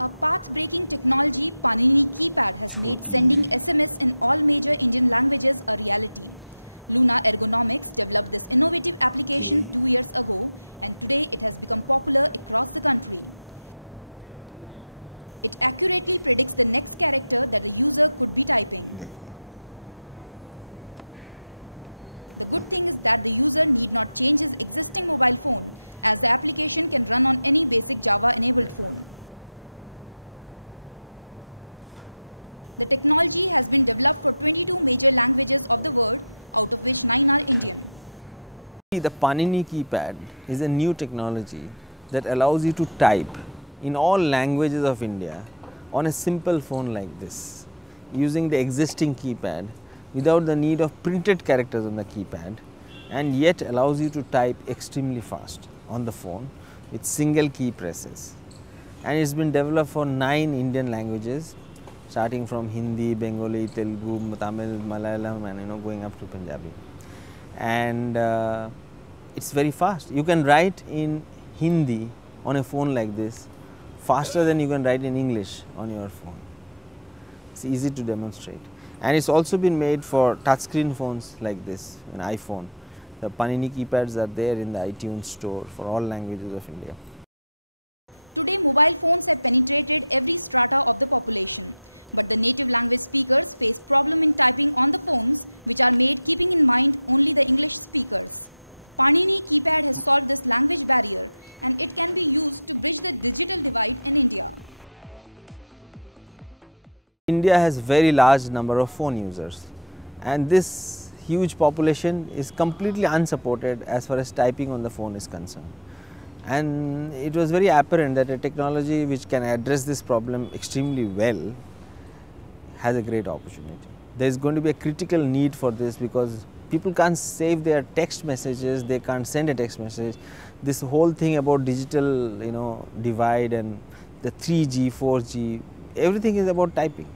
A path-breaking technology, Panini Keypad, has made sending SMS in all major Indian languages a reality. Luna Ergonomics developed this innovative application 2 years ago, and today it has become popular across the country. It accurately predicts the next character that the user could be typing. The good thing is that the user need not change his existing mobile phone, as the application can run on any basic Java-enabled phone. The technology has been developed for 22 major languages of the world, out of which 9 are Indian. The Panini Keypad is a new technology that allows you to type in all languages of India on a simple phone like this, using the existing keypad without the need of printed characters on the keypad, and yet allows you to type extremely fast on the phone with single key presses. And it's been developed for 9 Indian languages, starting from Hindi, Bengali, Telugu, Tamil, Malayalam, and going up to Punjabi. And it's very fast. You can write in Hindi on a phone like this faster than you can write in English on your phone. It's easy to demonstrate. And it's also been made for touchscreen phones like this, an iPhone. The Panini Keypads are there in the iTunes store for all languages of India. Today, mobile phones have penetrated every strata of the population. But the native language speakers face problem in typing on the phones, which are made keeping in mind only the English speakers. Panini Keypad has solved this language barrier, and it can be used to bridge the digital divide in India. India has very large number of phone users, and this huge population is completely unsupported as far as typing on the phone is concerned. And it was very apparent that a technology which can address this problem extremely well has a great opportunity. There is going to be a critical need for this, because people can't save their text messages, they can't send a text message. This whole thing about digital divide and the 3G, 4G, everything is about typing.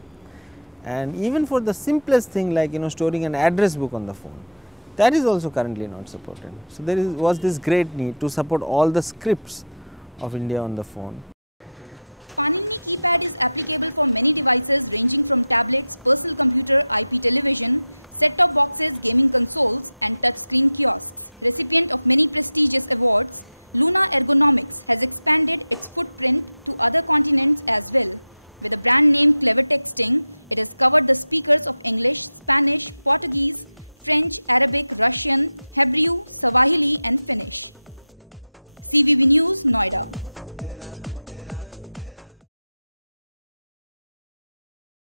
And even for the simplest thing like storing an address book on the phone, that is also currently not supported. So there was this great need to support all the scripts of India on the phone. Panini Keypad is applicable for many devices ranging from tablets, personal computer, IP television, set-top boxes, gaming consoles, and touchscreen kiosks. Recipient of many prestigious awards, Luna Ergonomics has expanded its footprint to other continents as well. With a brand name Clever Texting, it has covered the speakers of English, Spanish, Portuguese, French, Arabic, Russian, Hebrew, Swahili, and Finnish. CVB News, Noida.